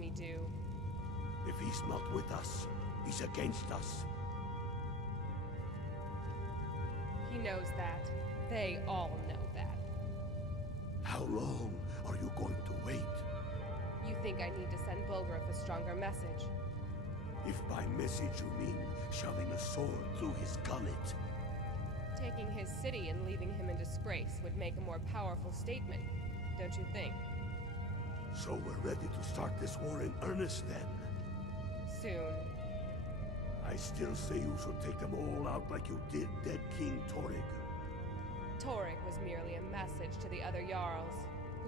me do. If he's not with us, he's against us. He knows that. They all know that. How long are you going to wait? You think I need to send Bulgariff a stronger message? If by message you mean shoving a sword through his gullet. Taking his city and leaving him in disgrace would make a more powerful statement, don't you think? So we're ready to start this war in earnest then? Soon. I still say you should take them all out like you did dead King Torrig. Torrig was merely a message to the other Jarls.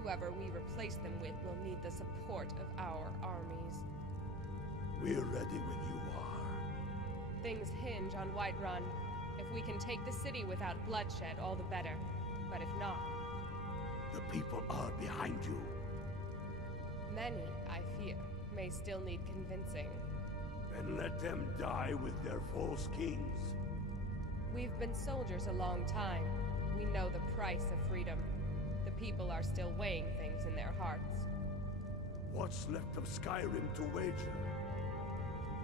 Whoever we replace them with will need the support of our armies. We're ready when you are. Things hinge on Whiterun. If we can take the city without bloodshed, all the better. But if not... The people are behind you. Many, I fear, may still need convincing. Then let them die with their false kings. We've been soldiers a long time. We know the price of freedom. The people are still weighing things in their hearts. What's left of Skyrim to wager?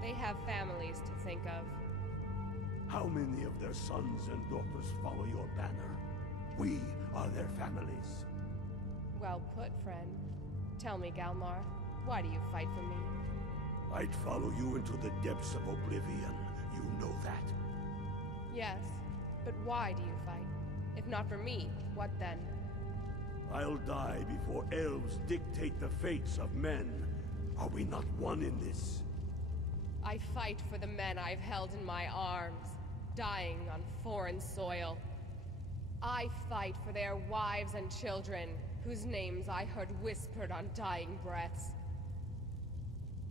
They have families to think of. How many of their sons and daughters follow your banner? We are their families. Well put, friend. Tell me, Galmar, why do you fight for me? I'd follow you into the depths of oblivion. You know that. Yes, but why do you fight? If not for me, what then? I'll die before elves dictate the fates of men. Are we not one in this? I fight for the men I've held in my arms, dying on foreign soil. I fight for their wives and children, whose names I heard whispered on dying breaths.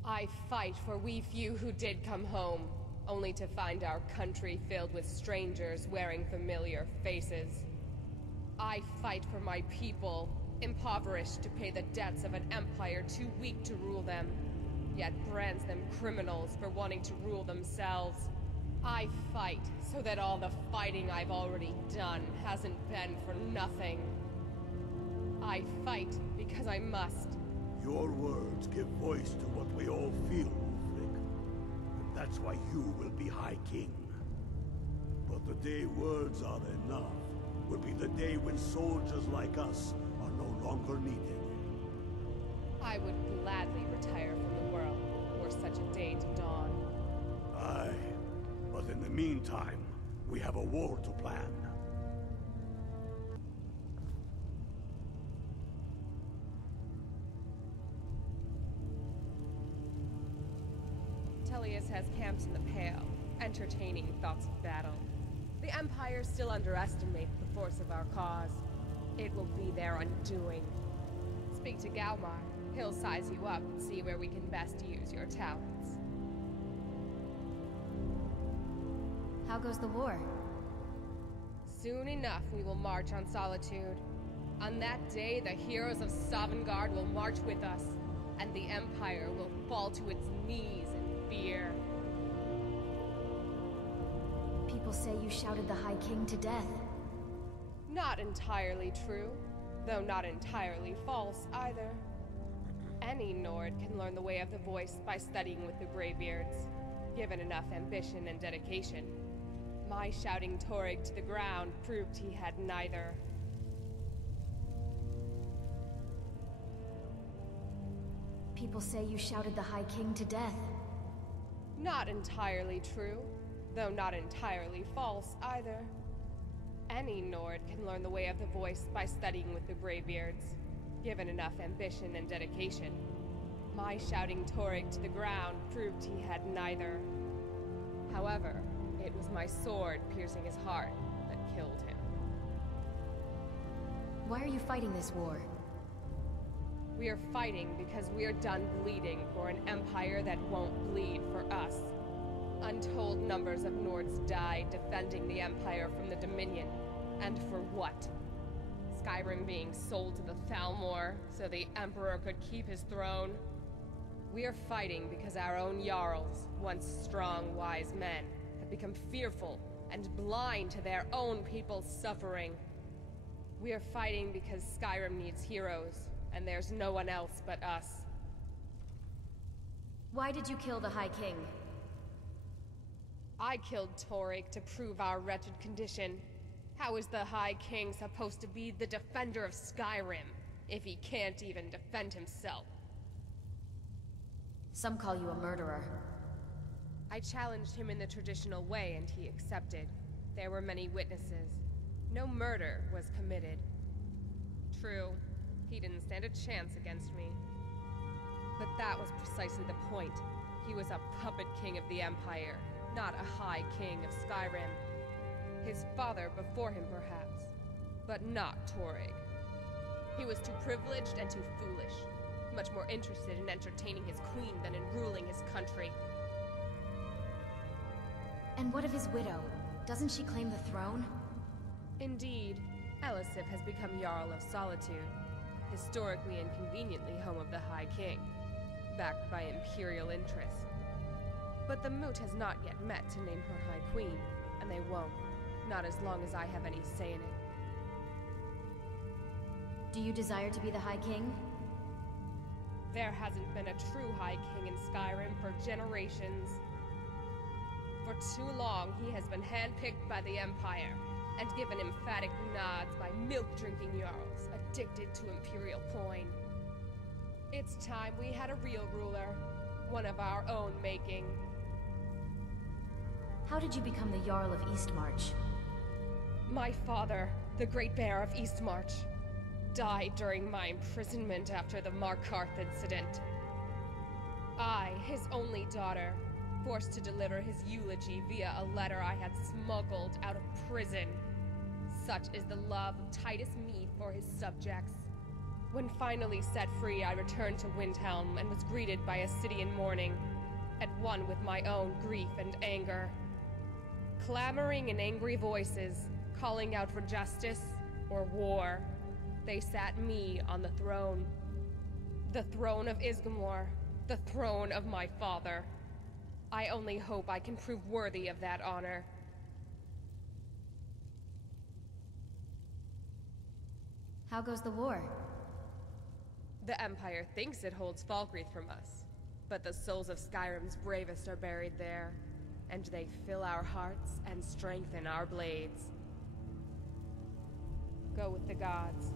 I fight for we few who did come home, only to find our country filled with strangers wearing familiar faces. I fight for my people, impoverished to pay the debts of an empire too weak to rule them, yet brands them criminals for wanting to rule themselves. I fight so that all the fighting I've already done hasn't been for nothing. I fight because I must. Your words give voice to what we all feel, Ulfric. And that's why you will be High King. But the day words are enough will be the day when soldiers like us are no longer needed. I would gladly retire from the world were such a day to dawn. Aye, but in the meantime, we have a war to plan. Tellius has camped in the Pale, entertaining thoughts of battle. The Empire still underestimates the force of our cause. It will be their undoing. Speak to Galmar. He'll size you up and see where we can best use your talents. How goes the war? Soon enough we will march on Solitude. On that day, the heroes of Sovngarde will march with us, and the Empire will fall to its knees in fear. People say you shouted the High King to death. Not entirely true, though not entirely false either. Any Nord can learn the way of the voice by studying with the Greybeards, given enough ambition and dedication. My shouting Torrig to the ground proved he had neither. People say you shouted the High King to death. Not entirely true, though not entirely false either. Any Nord can learn the way of the voice by studying with the Greybeards, given enough ambition and dedication. My shouting Torrig to the ground proved he had neither. However, it was my sword piercing his heart that killed him. Why are you fighting this war? We are fighting because we are done bleeding for an empire that won't bleed for us. Untold numbers of Nords died defending the empire from the Dominion. And for what? Skyrim being sold to the Thalmor so the Emperor could keep his throne? We are fighting because our own Jarls, once strong, wise men, have become fearful and blind to their own people's suffering. We are fighting because Skyrim needs heroes, and there's no one else but us. Why did you kill the High King? I killed Torrig to prove our wretched condition. How is the High King supposed to be the defender of Skyrim, if he can't even defend himself? Some call you a murderer. I challenged him in the traditional way, and he accepted. There were many witnesses. No murder was committed. True, he didn't stand a chance against me. But that was precisely the point. He was a puppet king of the Empire, not a High King of Skyrim. His father before him, perhaps, but not Torrig. He was too privileged and too foolish, much more interested in entertaining his queen than in ruling his country. And what of his widow? Doesn't she claim the throne? Indeed, Elisif has become Jarl of Solitude, historically and conveniently home of the High King, backed by imperial interest. But the Moot has not yet met to name her High Queen, and they won't, not as long as I have any say in it. Do you desire to be the High King? There hasn't been a true High King in Skyrim for generations. For too long, he has been handpicked by the Empire, and given emphatic nods by milk-drinking Jarls, addicted to imperial coin. It's time we had a real ruler, one of our own making. How did you become the Jarl of Eastmarch? My father, the Great Bear of Eastmarch, died during my imprisonment after the Markarth incident. I, his only daughter, forced to deliver his eulogy via a letter I had smuggled out of prison. Such is the love of Titus Mead for his subjects. When finally set free, I returned to Windhelm and was greeted by a city in mourning, at one with my own grief and anger. Clamoring in angry voices, calling out for justice or war, they sat me on the throne. The throne of Isgamor, the throne of my father. I only hope I can prove worthy of that honor. How goes the war? The Empire thinks it holds Falkreath from us, but the souls of Skyrim's bravest are buried there, and they fill our hearts and strengthen our blades. Go with the gods.